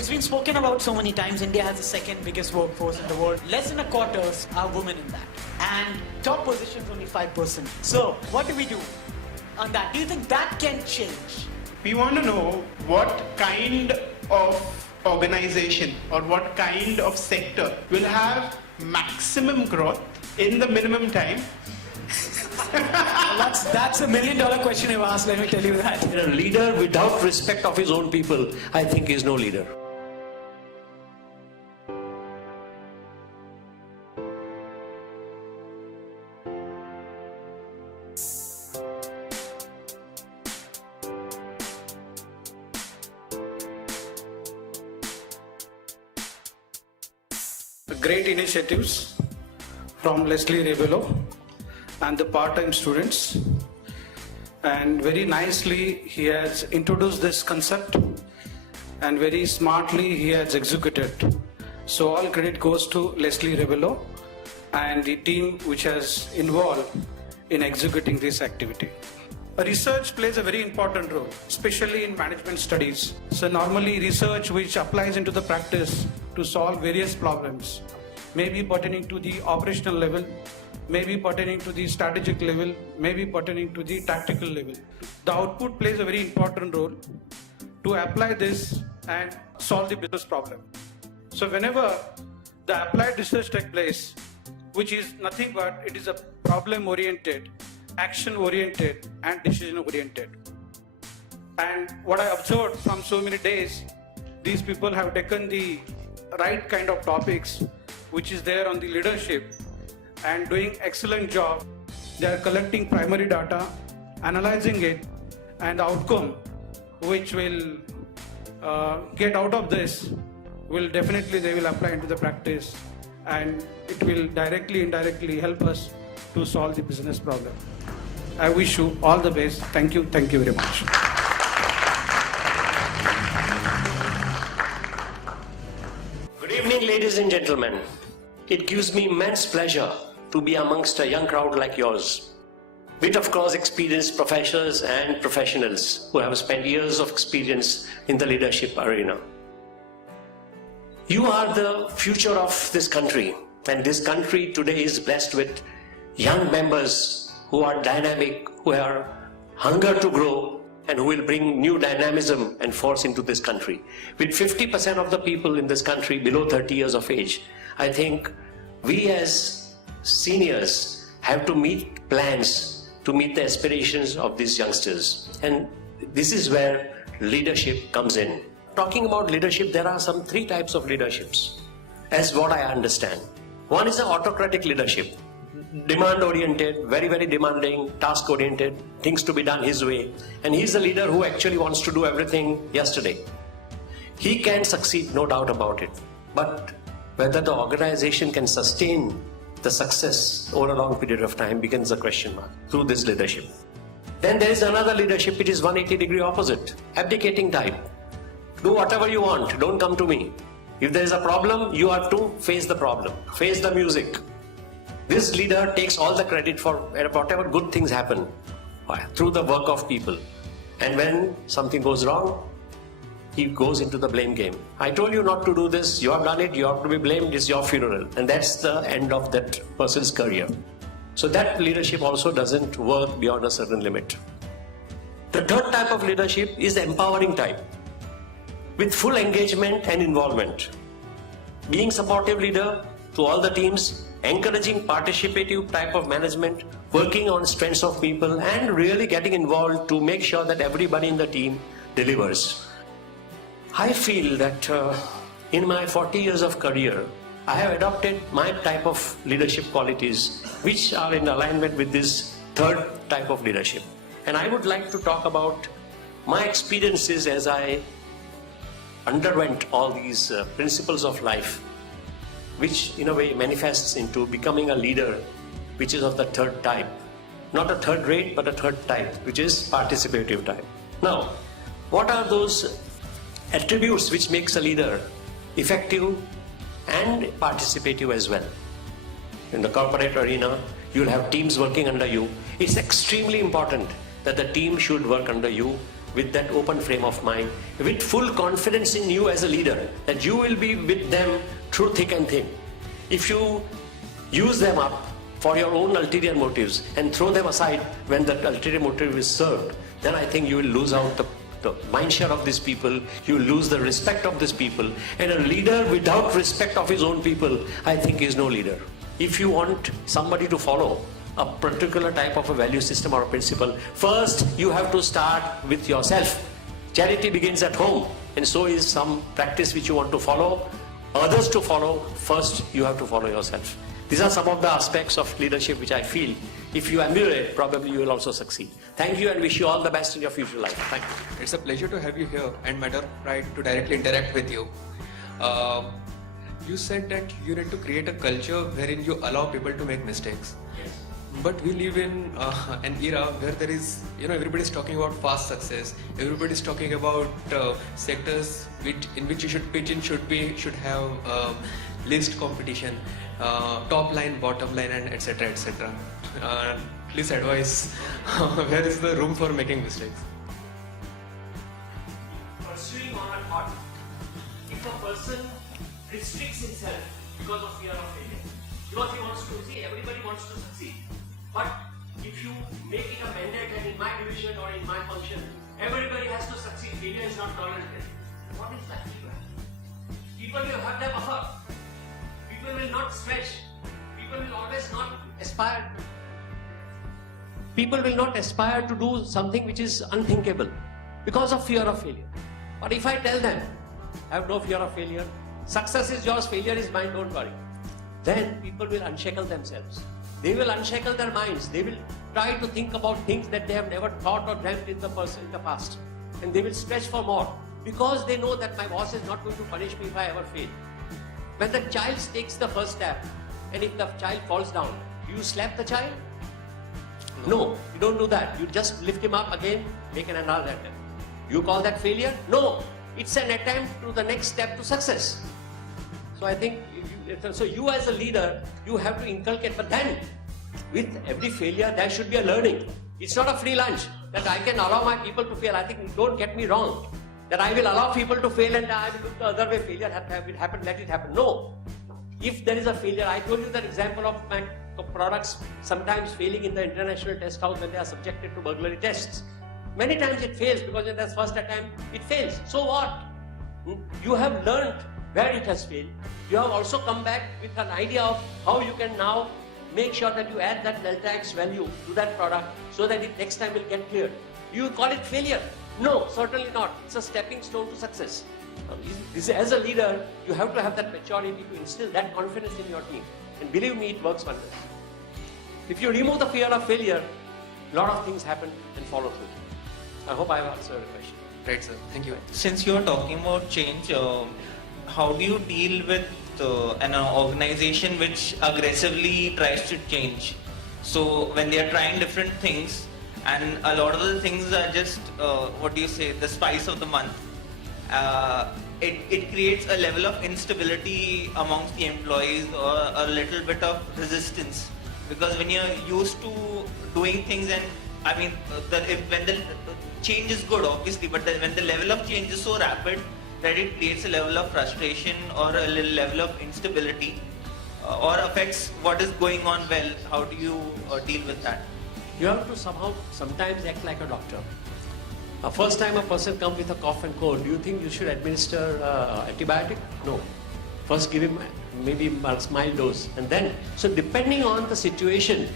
It's been spoken about so many times. India has the second biggest workforce in the world. Less than a quarter are women in that. And top positions only 5%. So, what do we do on that? Do you think that can change? We want to know what kind of organization or what kind of sector will have maximum growth in the minimum time. That's $1 million question you asked, let me tell you that. A leader without respect of his own people, I think is no leader. Great initiatives from Leslie Rebello and the part-time students, and very nicely he has introduced this concept and very smartly he has executed. So all credit goes to Leslie Rebello and the team which has involved in executing this activity. Research plays a very important role, especially in management studies. So normally research which applies into the practice to solve various problems, may be pertaining to the operational level, may be pertaining to the strategic level, may be pertaining to the tactical level. The output plays a very important role to apply this and solve the business problem. So whenever the applied research takes place, which is nothing but it is a problem oriented, action oriented and decision oriented. And what I observed from so many days, these people have taken the right kind of topics which is there on the leadership and doing excellent job. They are collecting primary data, analyzing it, and the outcome which will get out of this will definitely they will apply into the practice, and it will directly indirectly help us to solve the business problem. I wish you all the best. Thank you very much. Good evening, ladies and gentlemen. It gives me immense pleasure to be amongst a young crowd like yours, with of course experienced professors and professionals who have spent years of experience in the leadership arena. You are the future of this country, and this country today is blessed with young members who are dynamic, who are hunger to grow, and who will bring new dynamism and force into this country. With 50% of the people in this country below 30 years of age, I think we as seniors have to meet plans to meet the aspirations of these youngsters. And this is where leadership comes in. Talking about leadership, there are some three types of leaderships, as what I understand. One is an autocratic leadership. Demand-oriented, very demanding, task-oriented, things to be done his way. And he's a leader who actually wants to do everything yesterday. He can succeed, no doubt about it. But whether the organization can sustain the success over a long period of time becomes a question mark through this leadership. Then there is another leadership which is 180-degree opposite, abdicating type. Do whatever you want, don't come to me. If there is a problem, you have to face the problem, face the music. This leader takes all the credit for whatever good things happen through the work of people. And when something goes wrong, he goes into the blame game. I told you not to do this, you have done it, you have to be blamed, it's your funeral. And that's the end of that person's career. So that leadership also doesn't work beyond a certain limit. The third type of leadership is the empowering type, with full engagement and involvement. Being supportive leader to all the teams, encouraging participative type of management, working on strengths of people, and really getting involved to make sure that everybody in the team delivers. I feel that in my 40 years of career, I have adopted my type of leadership qualities which are in alignment with this third type of leadership. And I would like to talk about my experiences as I underwent all these principles of life, which in a way manifests into becoming a leader which is of the third type. Not a third rate, but a third type, which is participative type. Now, what are those attributes which makes a leader effective and participative as well? In the corporate arena, you'll have teams working under you. It's extremely important that the team should work under you with that open frame of mind, with full confidence in you as a leader, that you will be with them through thick and thin. If you use them up for your own ulterior motives and throw them aside when that ulterior motive is served, then I think you will lose out the mind share of these people, you will lose the respect of these people. And a leader without respect of his own people, I think is no leader. If you want somebody to follow a particular type of a value system or a principle, first you have to start with yourself. Charity begins at home, and so is some practice which you want to follow, others to follow. First you have to follow yourself. These are some of the aspects of leadership which I feel if you emulate, probably you will also succeed. Thank you and wish you all the best in your future life. Thank you. It's a pleasure to have you here and matter of pride to directly interact with you. You said that you need to create a culture wherein you allow people to make mistakes. Yes. But we live in an era where there is, everybody's talking about fast success. Everybody's talking about sectors in which you should pitch in should have least competition, top line, bottom line, and etc. etc. Please advise where is the room for making mistakes? Pursuing on a thought, if a person restricts himself because of fear of failure, because he wants to see, everybody wants to succeed. But if you make it a mandate that in my division or in my function, everybody has to succeed, failure is not tolerated. What is that feedback? People will have their buffer. People will not stretch. People will always not aspire. People will not aspire to do something which is unthinkable because of fear of failure. But if I tell them, have no fear of failure, success is yours, failure is mine, don't worry, then people will unshackle themselves. They will unshackle their minds. They will try to think about things that they have never thought or dreamt in the past. And they will stretch for more because they know that my boss is not going to punish me if I ever fail. When the child takes the first step and if the child falls down, do you slap the child? No, you don't do that. You just lift him up again, make another attempt. You call that failure? No, it's an attempt to the next step to success. So I think, so you as a leader, you have to inculcate, but then with every failure, there should be a learning. It's not a free lunch that I can allow my people to fail. I think, don't get me wrong, that I will allow people to fail and I will look the other way, failure happen, let it happen. No. If there is a failure, I told you that example of my products sometimes failing in the international test house when they are subjected to burglary tests. Many times it fails because in the first attempt it fails. So what? You have learned where it has failed. You have also come back with an idea of how you can now make sure that you add that delta X value to that product so that it next time will get cleared. You call it failure? No, certainly not. It's a stepping stone to success. As a leader, you have to have that maturity to instill that confidence in your team. And believe me, it works wonders. If you remove the fear of failure, a lot of things happen and follow through. I hope I have answered the question. Right, sir. Thank you. Since you are talking about change, how do you deal with an organization which aggressively tries to change? So when they are trying different things, and a lot of the things are just, the spice of the month, it creates a level of instability amongst the employees or a little bit of resistance. Because when you're used to doing things, and I mean, when the change is good, obviously, but when the level of change is so rapid that it creates a level of frustration or a little level of instability or affects what is going on well, how do you deal with that? You have to sometimes act like a doctor. First time a person comes with a cough and cold, do you think you should administer antibiotic? No. First give him maybe a mild dose and then, so depending on the situation,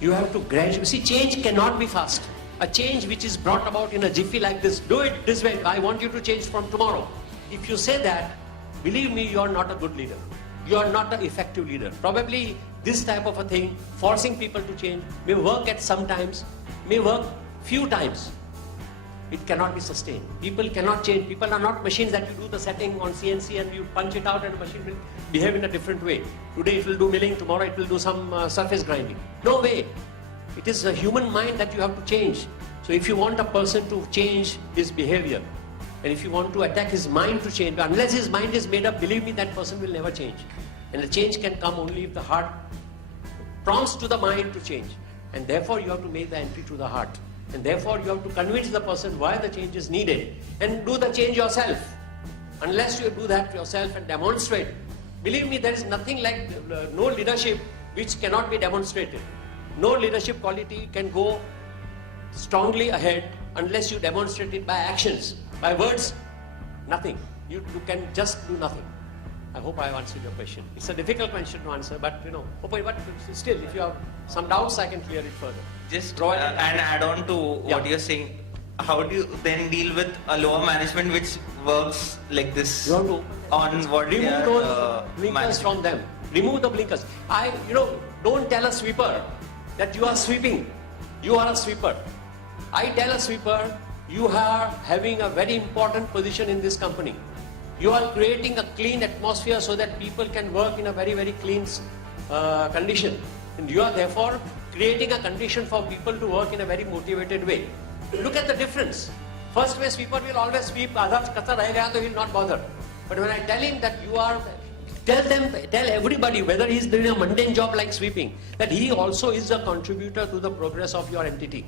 you have to gradually, see, change cannot be fast. A change which is brought about in a jiffy like this, do it this way, I want you to change from tomorrow. If you say that, believe me, you are not a good leader. You are not an effective leader. Probably this type of a thing, forcing people to change, may work at some times, may work few times. It cannot be sustained. People cannot change. People are not machines that you do the setting on CNC and you punch it out and the machine will behave in a different way. Today it will do milling, tomorrow it will do some surface grinding. No way. It is a human mind that you have to change. So if you want a person to change his behavior, and if you want to attack his mind to change, unless his mind is made up, believe me, that person will never change. And the change can come only if the heart prompts to the mind to change. And therefore you have to make the entry to the heart. And therefore, you have to convince the person why the change is needed and do the change yourself. Unless you do that yourself and demonstrate, believe me, there is nothing like no leadership which cannot be demonstrated. No leadership quality can go strongly ahead unless you demonstrate it by actions. By words, nothing. You can just do nothing. I hope I have answered your question. It's a difficult question to answer, but but still, if you have some doubts, I can clear it further. Just and add on to what you're saying. How do you then deal with a lower management which works like this You have to on what they remove are, those blinkers managing? from them. Remove the blinkers. Don't tell a sweeper that you are sweeping. You are a sweeper. I tell a sweeper, you are having a very important position in this company. You are creating a clean atmosphere so that people can work in a very, very clean condition. And you are therefore creating a condition for people to work in a very motivated way. Look at the difference. First way sweeper will always sweep, adha kachra rahe gaya, so he will not bother. But when I tell him that you are, tell everybody, whether he is doing a mundane job like sweeping, that he also is a contributor to the progress of your entity.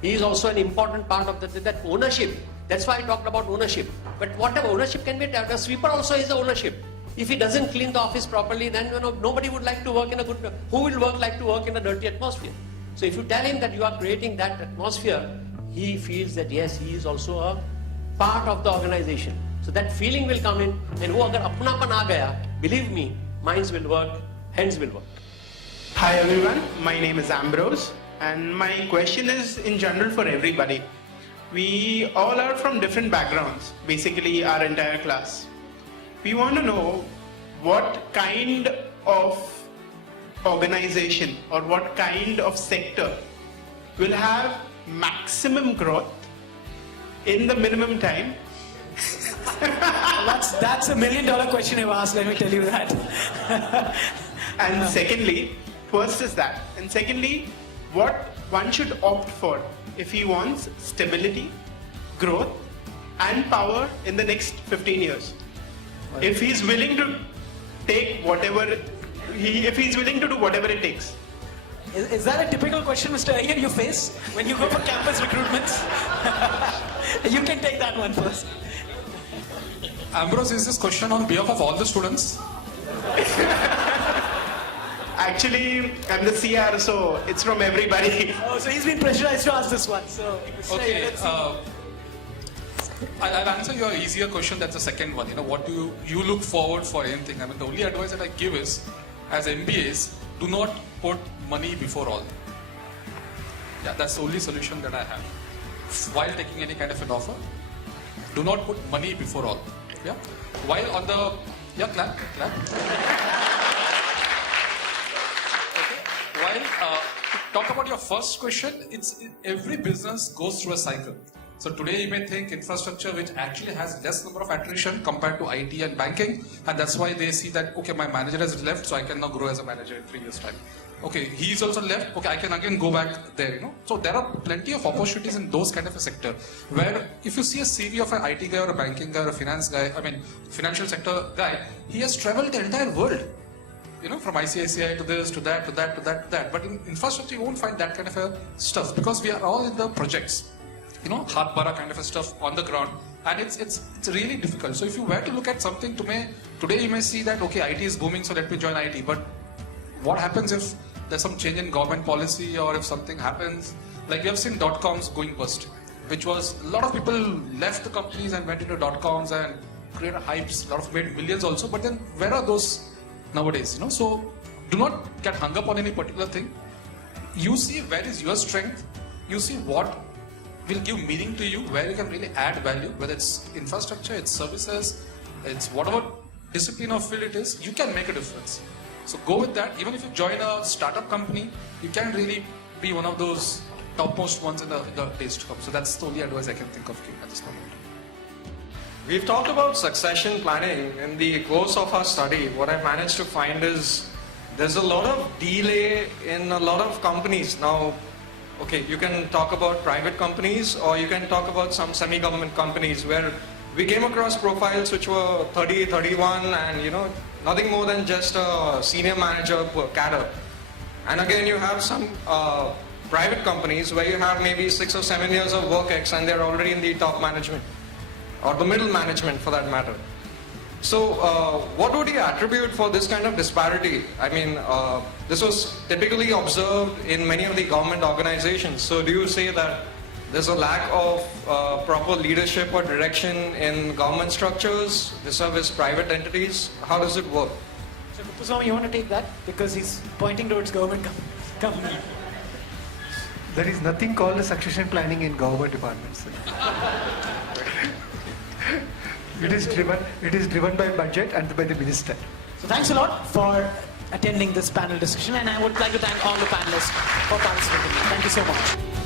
He is also an important part of that ownership. That's why I talked about ownership. But whatever ownership can be, the sweeper also is the ownership. If he doesn't clean the office properly, then nobody would like to work in a good. Who will like to work in a dirty atmosphere? So if you tell him that you are creating that atmosphere, he feels that yes, he is also a part of the organization. So that feeling will come in, and wo agar apnapan aa gaya, believe me, minds will work, hands will work. Hi everyone, my name is Ambrose, and my question is in general for everybody. We all are from different backgrounds, basically our entire class. We want to know what kind of organization or what kind of sector will have maximum growth in the minimum time. That's $1 million question I've asked, let me tell you that. And secondly, first is that. And secondly, what one should opt for if he wants stability, growth, and power in the next 15 years. If he's willing to take if he's willing to do whatever it takes. Is that a typical question, Mr. Iyer, you face when you go for campus recruitments? You can take that one first. Ambrose, is this question on behalf of all the students? Actually, I'm the CR, so it's from everybody. Oh, so he's been pressurized to ask this one. So Okay, let's see. I'll answer your easier question. That's the second one. What do you look forward for anything? I mean, the only advice that I give is, as MBAs, do not put money before all. Yeah, that's the only solution that I have. While taking any kind of an offer, do not put money before all. Yeah. While on the clap. While talk about your first question, every business goes through a cycle. So today you may think infrastructure, which actually has less number of attrition compared to IT and banking, and that's why they see that, okay, my manager has left, so I can now grow as a manager in 3 years' time. Okay, he's also left, okay, I can again go back there, So there are plenty of opportunities in those kind of a sector, where if you see a CV of an IT guy or a banking guy or a finance guy, financial sector guy, he has traveled the entire world. From ICICI to this, to that, to that, to that, to that. But in infrastructure, you won't find that kind of a stuff because we are all in the projects. Hard para kind of a stuff on the ground, and it's really difficult. So if you were to look at something today you may see that, okay, IT is booming, so let me join IT. But what happens if there's some change in government policy, or if something happens, like we have seen .coms going bust, which was a lot of people left the companies and went into .coms and created hypes, a lot of made millions also. But then where are those nowadays? So do not get hung up on any particular thing. You see where is your strength. You see what will give meaning to you, where you can really add value, whether it's infrastructure, it's services, it's whatever discipline or field it is, you can make a difference. So go with that. Even if you join a startup company, you can really be one of those topmost ones in the days to come. So that's the only advice I can think of at this moment. We've talked about succession planning. In the course of our study, what I managed to find is there's a lot of delay in a lot of companies. Now, okay, you can talk about private companies, or you can talk about some semi-government companies where we came across profiles which were 30, 31 and nothing more than just a senior manager per cadre. And again, you have some private companies where you have maybe 6 or 7 years of work ex and they're already in the top management or the middle management for that matter. So what would you attribute for this kind of disparity? I mean, this was typically observed in many of the government organizations. So do you say that there's a lack of proper leadership or direction in government structures vis-a-vis private entities? How does it work? So Kuppuswamy, you want to take that? Because he's pointing towards government company. There is nothing called a succession planning in government departments. It is driven by budget and by the minister. So thanks a lot for attending this panel discussion, and I would like to thank all the panelists for participating. Thank you so much.